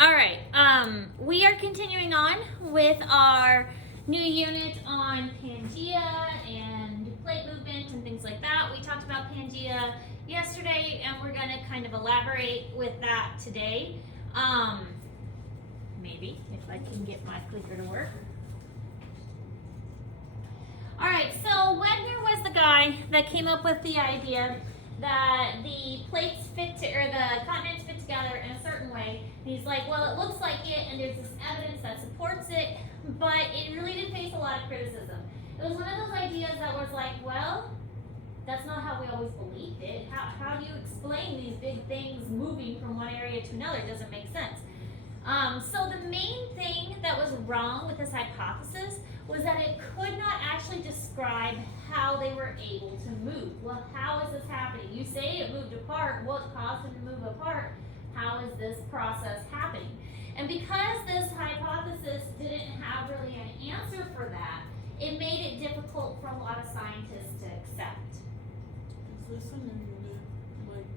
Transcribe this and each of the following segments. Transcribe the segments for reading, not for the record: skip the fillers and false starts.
All right, we are continuing on with our new unit on Pangea and plate movement and things like that. We talked about Pangea yesterday, and we're going to kind of elaborate with that today. Maybe, if I can get my clicker to work. All right, so Wegner was the guy that came up with the idea that the plates fit or the continents fit together in a certain way. And he's like, well, it looks like it, and there's this evidence that supports it, but it really did face a lot of criticism. It was one of those ideas that was like, well, that's not how we always believed it. How do you explain these big things moving from one area to another? It doesn't make sense. So the main thing that was wrong with this hypothesis was that it could not actually describe how they were able to move. Well, how is this happening? You say it moved apart. What caused it to move apart? How is this process happening? And because this hypothesis didn't have really an answer for that, it made it difficult for a lot of scientists to accept. Is this a new unit? Like,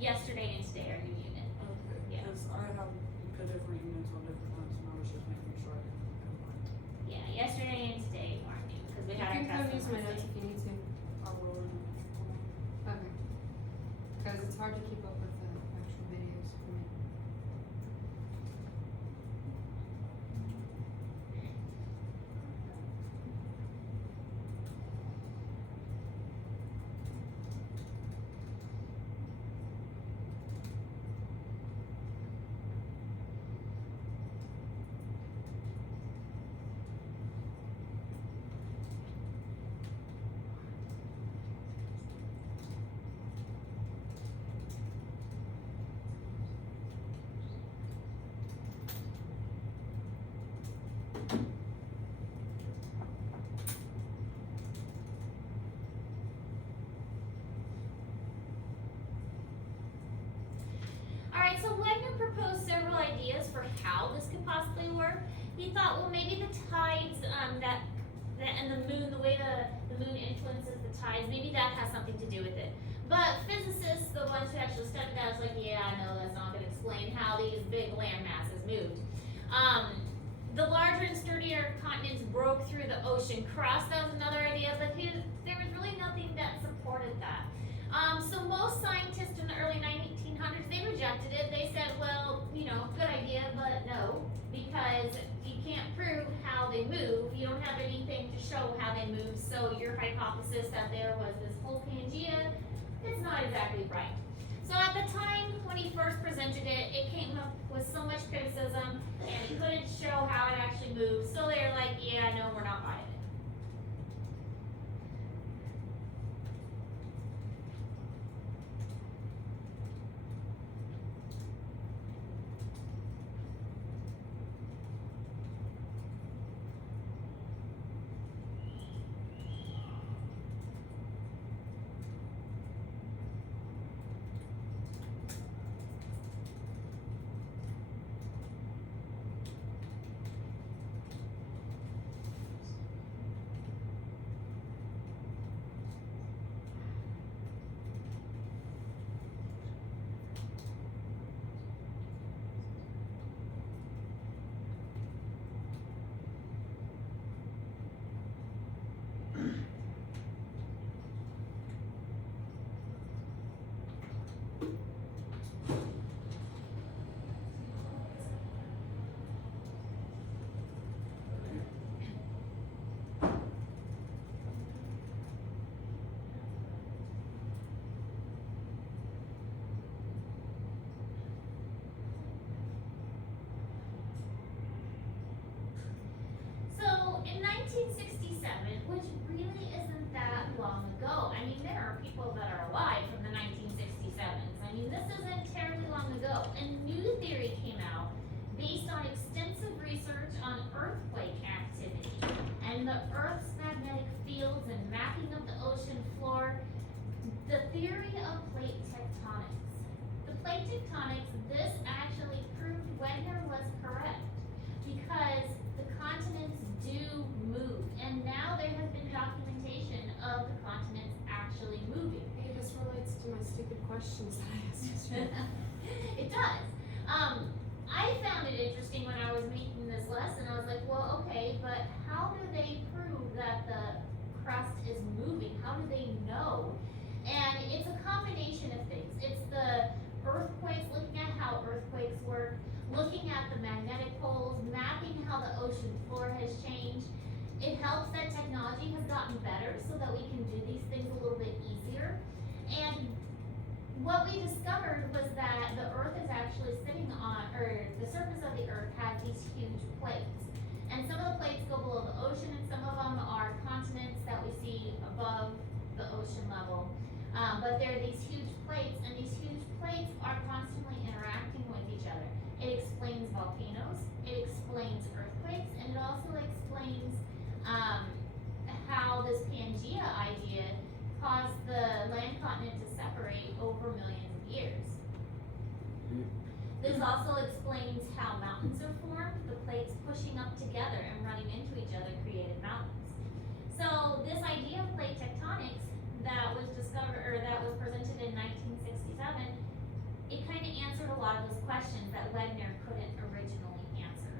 Yesterday and today are new unit. okay, Yeah. because I have the different units on different ones, and I was just making sure I didn't have mine. Yeah, yesterday and today aren't new because we You had our can come test use on my notes Wednesday. if you need to. I will in the next one. Okay. Because it's hard to keep up with the actual videos for me. Alright, so Wegner proposed several ideas for how this could possibly work. He thought, well, maybe the tides and the moon, the way the moon influences the tides, maybe that has something to do with it. But physicists, the ones who actually studied that, was like, yeah, no, that's not going to explain how these big land masses moved. The larger and sturdier continents broke through the ocean crust. That was another idea, but there was really nothing that supported that. So most scientists in the early 1900s, they rejected it. They said, well, good idea, but no, because you can't prove how they move. You don't have anything to show how they move, so your hypothesis that there was this whole Pangea, it's not exactly right. So at the time when he first presented it, it came up with so much criticism, and he couldn't show how it actually moves, so they're like, yeah, no, we're not buying it. So in 1967, which really isn't that long ago, I mean, there are people that are alive from the 1967s. I mean, this isn't terribly long ago. A new theory came out based on extensive research on earthquake activity and the Earth's magnetic fields and mapping of the ocean floor. The theory of plate tectonics. The plate tectonics, this actually proved Wegner was correct because the continents do move, and now there has been documentation of the continents actually moving. Hey, this relates to my stupid questions that I asked yesterday. It does. I found it looking at the magnetic poles, mapping how the ocean floor has changed. It helps that technology has gotten better so that we can do these things a little bit easier. And what we discovered was that the Earth is actually sitting on, or the surface of the Earth has these huge plates. And some of the plates go below the ocean, and some of them are continents that we see above the ocean level. But there are these huge plates, and these huge plates are constantly interacting with each other. It explains volcanoes, it explains earthquakes, and it also explains how this Pangea idea caused the land continent to separate over millions of years. This also explains how mountains are formed. The plates pushing up together and running into each other created mountains. So this idea of plate tectonics that was discovered, or that was presented in 1967, it kind of answered a lot of those questions that Wegener couldn't originally answer.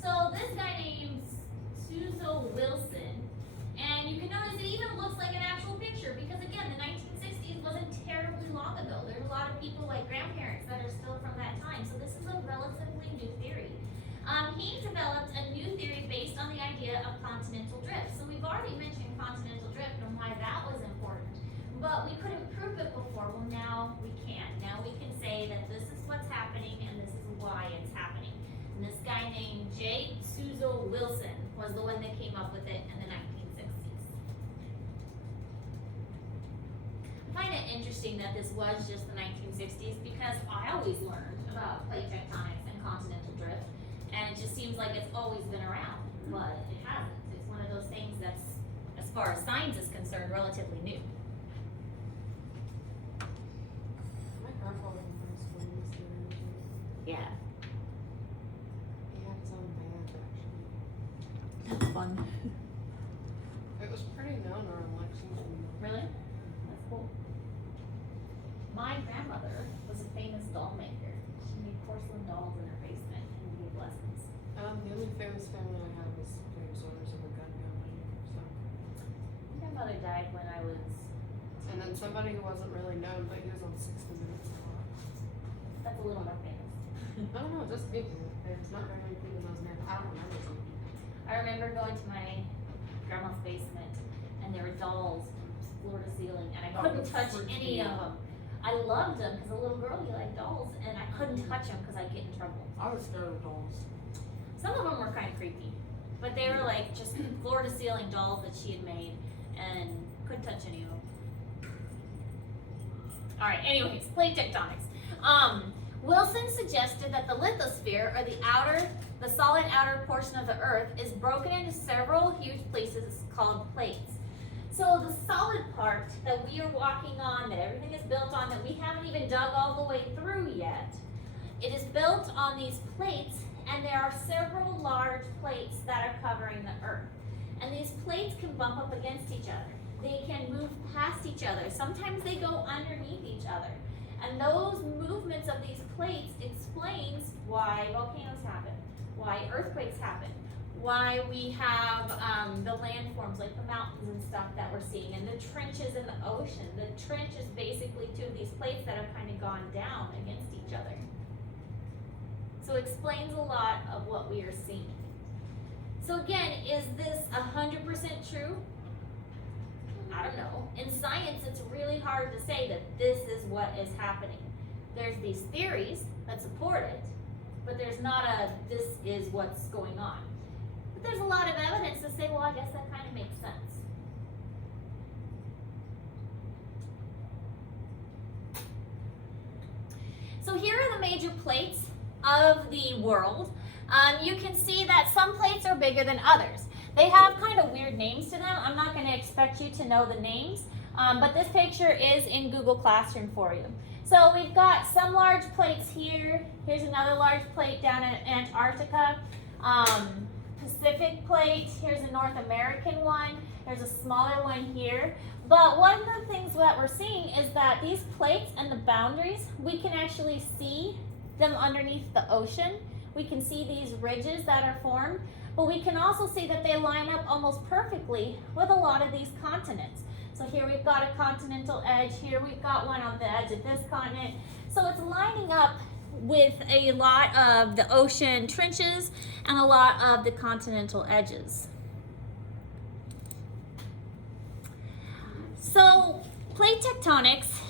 So this guy named Suzo Wilson, and you can notice it even looks like an actual picture because again, the 1960s wasn't terribly long ago. There's a lot of people like grandparents that are still from that time, so this is a relatively new theory. He developed a new theory based on the idea of continental drift. So we've already mentioned continental drift and why that was important, but we couldn't prove it before. Well, now we can. Now we can say that this is what's happening and this is why it's happening. And this guy named J. Suzo Wilson was the one that came up with it in the 1960s. I find it interesting that this was just the 1960s because I always learned about plate tectonics and continental drift, and it just seems like it's always been around, but it hasn't. It's one of those things that's, as far as science is concerned, relatively new. My grandpa was the first one to see it. Yeah. He had his own band, actually. That's fun. It was pretty known around Lexington. Really? That's cool. My grandmother was a famous doll maker. She made porcelain dolls in her basement and gave lessons. The only famous family I have is famous owners of a gun company. So, My grandmother died when I was, and then somebody who wasn't really known, but he was on 60 Minutes a lot. that's a little more famous. I don't know, just people. There's not very many people knows names. I don't remember some. I remember going to my grandma's basement and there were dolls from floor to ceiling and I couldn't touch any of them. I loved them because a little girl, you like dolls, and I couldn't touch them because I'd get in trouble. I was scared of dolls. Some of them were kind of creepy, but they were like just floor to ceiling dolls that she had made and couldn't touch any of them. All right, anyways, plate tectonics. Wilson suggested that the lithosphere, or the solid outer portion of the Earth, is broken into several huge places called plates. So the solid part that we are walking on, that everything is built on, that we haven't even dug all the way through yet, it is built on these plates, and there are several large plates that are covering the Earth. And these plates can bump up against each other. They can move past each other. Sometimes they go underneath each other. And those movements of these plates explains why volcanoes happen, why earthquakes happen, why we have the landforms like the mountains and stuff that we're seeing, and the trenches in the ocean. The trench is basically two of these plates that have kind of gone down against each other. So it explains a lot of what we are seeing. So again, is this 100% true? I don't know. In science, it's really hard to say that this is what is happening. There's these theories that support it, but there's not a this is what's going on. But there's a lot of evidence to say, well, I guess that kind of makes sense. So here are the major plates of the world. You can see that some plates are bigger than others. They have kind of weird names to them. I'm not going to expect you to know the names, but this picture is in Google Classroom for you. So we've got some large plates here. Here's another large plate down in Antarctica. Pacific plate. Here's a North American one. There's a smaller one here. But one of the things that we're seeing is that these plates and the boundaries, we can actually see them underneath the ocean. We can see these ridges that are formed, but we can also see that they line up almost perfectly with a lot of these continents. So here we've got a continental edge, here we've got one on the edge of this continent. So it's lining up with a lot of the ocean trenches and a lot of the continental edges. So plate tectonics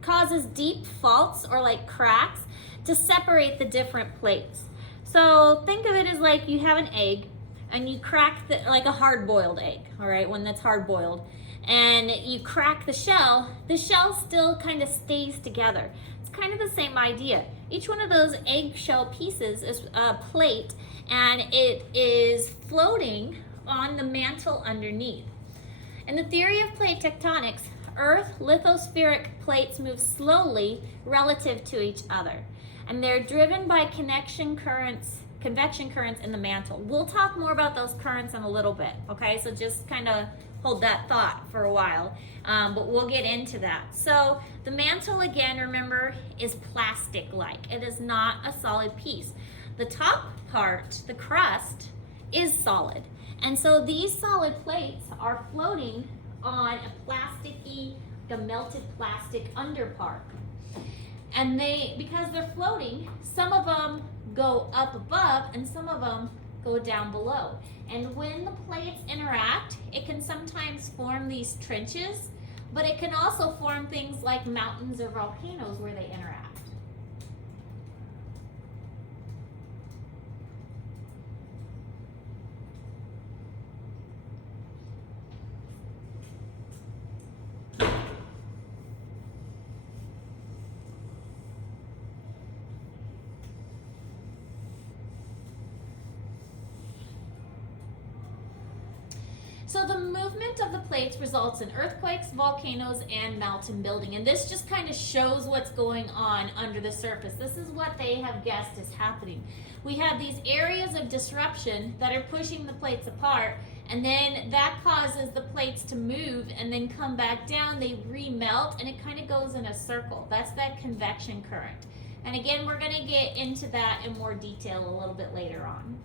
causes deep faults or like cracks to separate the different plates. So think of it as like you have an egg and you crack like a hard-boiled egg, all right, one that's hard-boiled, and you crack the shell still kind of stays together. It's kind of the same idea. Each one of those eggshell pieces is a plate, and it is floating on the mantle underneath. In the theory of plate tectonics, Earth lithospheric plates move slowly relative to each other, and they're driven by convection currents in the mantle. We'll talk more about those currents in a little bit, okay? So just kind of hold that thought for a while, but we'll get into that. So the mantle, again, remember, is plastic-like. It is not a solid piece. The top part, the crust, is solid. And so these solid plates are floating on a plasticky, a melted plastic underpart. And because they're floating, some of them go up above and some of them go down below. And when the plates interact, it can sometimes form these trenches, but it can also form things like mountains or volcanoes where they interact. So the movement of the plates results in earthquakes, volcanoes, and mountain building. And this just kind of shows what's going on under the surface. This is what they have guessed is happening. We have these areas of disruption that are pushing the plates apart, and then that causes the plates to move and then come back down. They remelt, and it kind of goes in a circle. That's that convection current. And again, we're going to get into that in more detail a little bit later on.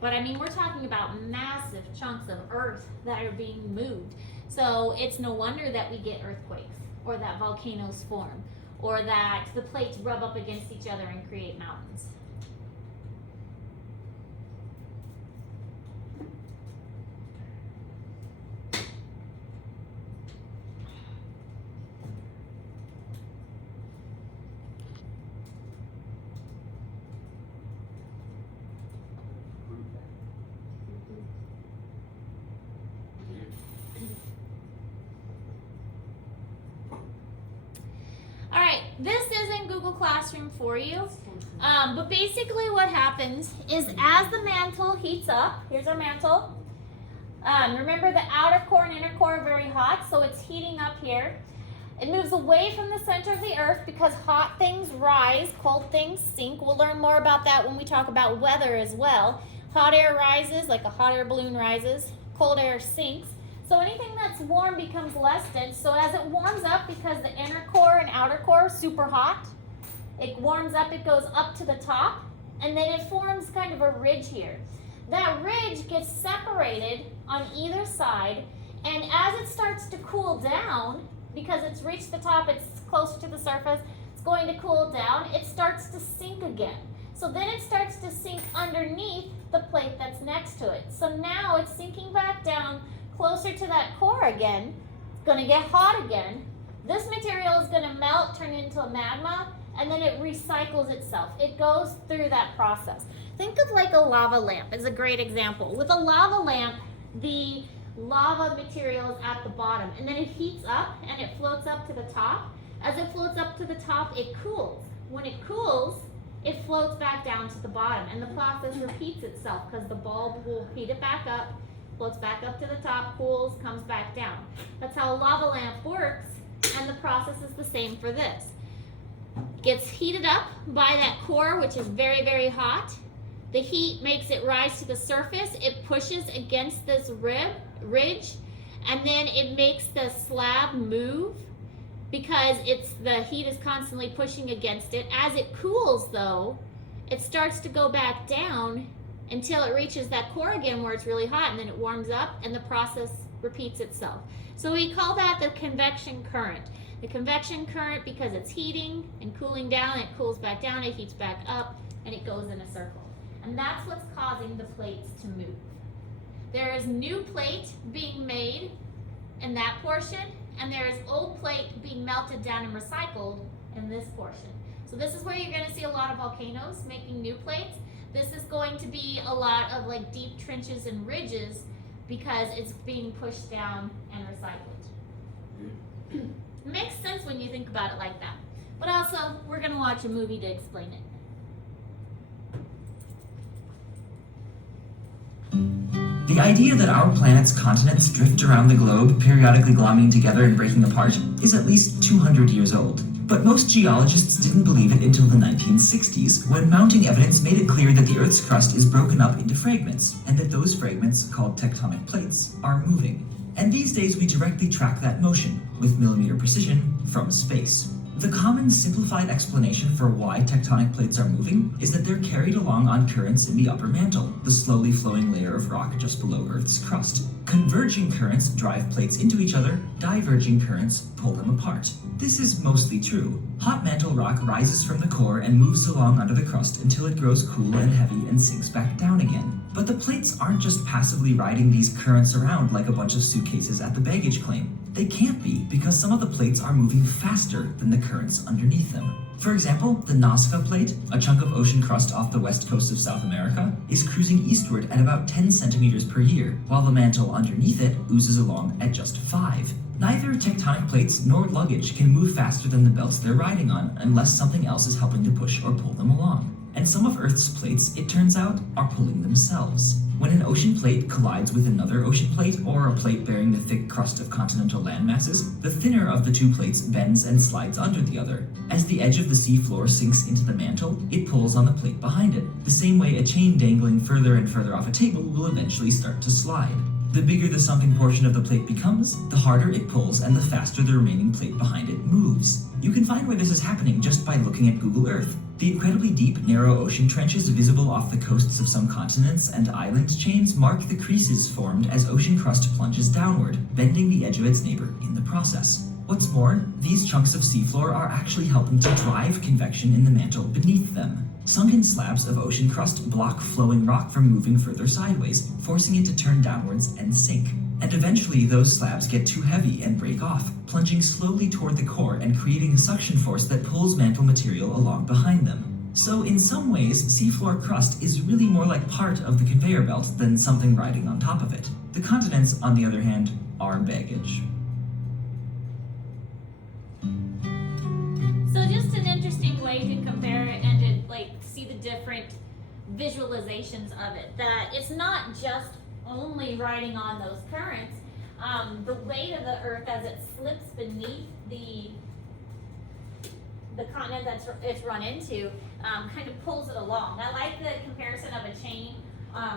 But I mean, we're talking about massive chunks of earth that are being moved. So it's no wonder that we get earthquakes, or that volcanoes form, or that the plates rub up against each other and create mountains. This is in Google Classroom for you, but basically what happens is as the mantle heats up, here's our mantle, remember the outer core and inner core are very hot, so it's heating up here. It moves away from the center of the earth because hot things rise, cold things sink. We'll learn more about that when we talk about weather as well. Hot air rises, like a hot air balloon rises, cold air sinks. So anything that's warm becomes less dense. So as it warms up, because the inner core and outer core are super hot, it warms up, it goes up to the top, and then it forms kind of a ridge here. That ridge gets separated on either side, and as it starts to cool down, because it's reached the top, it's closer to the surface, it's going to cool down, it starts to sink again. So then it starts to sink underneath the plate that's next to it. So now it's sinking back down closer to that core again. It's going to get hot again. This material is going to melt, turn into a magma, and then it recycles itself. It goes through that process. Think of like a lava lamp is a great example. With a lava lamp, the lava material is at the bottom, and then it heats up and it floats up to the top. As it floats up to the top, it cools. When it cools, it floats back down to the bottom, and the process repeats itself because the bulb will heat it back up, floats back up to the top, cools, comes back down. That's how a lava lamp works, and the process is the same for this. Gets heated up by that core, which is very, very hot. The heat makes it rise to the surface. It pushes against this ridge, and then it makes the slab move because the heat is constantly pushing against it. As it cools, though, it starts to go back down, until it reaches that core again where it's really hot, and then it warms up and the process repeats itself. So we call that the convection current. The convection current, because it's heating and cooling down, it cools back down, it heats back up, and it goes in a circle. And that's what's causing the plates to move. There is new plate being made in that portion, and there is old plate being melted down and recycled in this portion. So this is where you're going to see a lot of volcanoes making new plates. This is going to be a lot of like deep trenches and ridges because it's being pushed down and recycled. It makes sense when you think about it like that. But also, we're going to watch a movie to explain it. The idea that our planet's continents drift around the globe, periodically glomming together and breaking apart, is at least 200 years old. But most geologists didn't believe it until the 1960s, when mounting evidence made it clear that the Earth's crust is broken up into fragments, and that those fragments, called tectonic plates, are moving. And these days we directly track that motion, with millimeter precision, from space. The common simplified explanation for why tectonic plates are moving is that they're carried along on currents in the upper mantle, the slowly flowing layer of rock just below Earth's crust. Converging currents drive plates into each other, diverging currents pull them apart. This is mostly true. Hot mantle rock rises from the core and moves along under the crust until it grows cool and heavy and sinks back down again. But the plates aren't just passively riding these currents around like a bunch of suitcases at the baggage claim. They can't be, because some of the plates are moving faster than the currents underneath them. For example, the Nazca Plate, a chunk of ocean crust off the west coast of South America, is cruising eastward at about 10 centimeters per year, while the mantle underneath it oozes along at just 5. Neither tectonic plates nor luggage can move faster than the belts they're riding on unless something else is helping to push or pull them along. And some of Earth's plates, it turns out, are pulling themselves. When an ocean plate collides with another ocean plate, or a plate bearing the thick crust of continental landmasses, the thinner of the two plates bends and slides under the other. As the edge of the seafloor sinks into the mantle, it pulls on the plate behind it, the same way a chain dangling further and further off a table will eventually start to slide. The bigger the sunken portion of the plate becomes, the harder it pulls and the faster the remaining plate behind it moves. You can find where this is happening just by looking at Google Earth. The incredibly deep, narrow ocean trenches visible off the coasts of some continents and island chains mark the creases formed as ocean crust plunges downward, bending the edge of its neighbor in the process. What's more, these chunks of seafloor are actually helping to drive convection in the mantle beneath them. Sunken slabs of ocean crust block flowing rock from moving further sideways, forcing it to turn downwards and sink. And eventually those slabs get too heavy and break off, plunging slowly toward the core and creating a suction force that pulls mantle material along behind them. So in some ways, seafloor crust is really more like part of the conveyor belt than something riding on top of it. The continents, on the other hand, are baggage. So just an interesting way to compare it and to see the different visualizations of it. That it's not just only riding on those currents. The weight of the Earth as it slips beneath the continent that it's run into kind of pulls it along. I like the comparison of a chain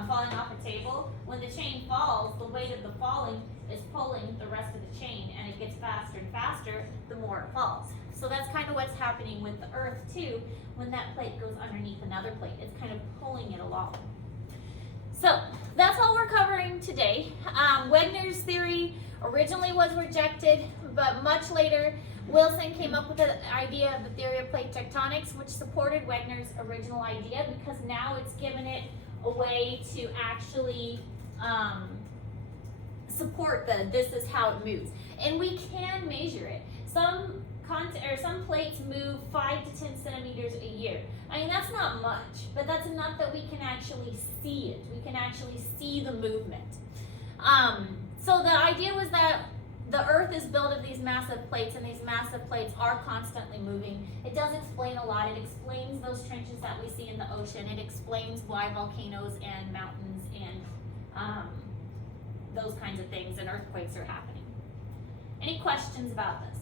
falling off a table. When the chain falls, the weight of the falling is pulling the rest of the chain, and it gets faster and faster the more it falls. So that's kind of what's happening with the Earth too. When that plate goes underneath another plate, it's kind of pulling it along. So that's all we're covering today. Wegener's theory originally was rejected, but much later Wilson came up with the idea of the theory of plate tectonics, which supported Wegener's original idea because now it's given it a way to actually support this is how it moves. And we can measure it. Some plates move 5 to 10 centimeters a year. I mean, that's not much, but that's enough that we can actually see it. We can actually see the movement. So the idea was that the Earth is built of these massive plates, and these massive plates are constantly moving. It does explain a lot. It explains those trenches that we see in the ocean. It explains why volcanoes and mountains and those kinds of things and earthquakes are happening. Any questions about this?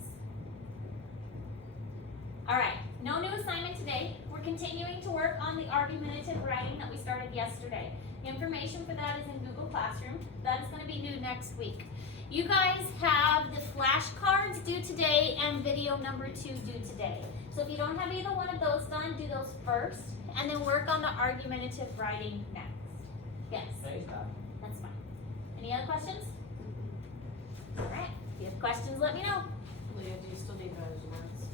All right, no new assignment today. We're continuing to work on the argumentative writing that we started yesterday. The information for that is in Google Classroom. That is going to be new next week. You guys have the flashcards due today and video number 2 due today. So if you don't have either one of those done, do those first, and then work on the argumentative writing next. Yes, Thanks, Pat. that's fine. Any other questions? Alright, if you have questions, let me know. Leah, do you still need those words?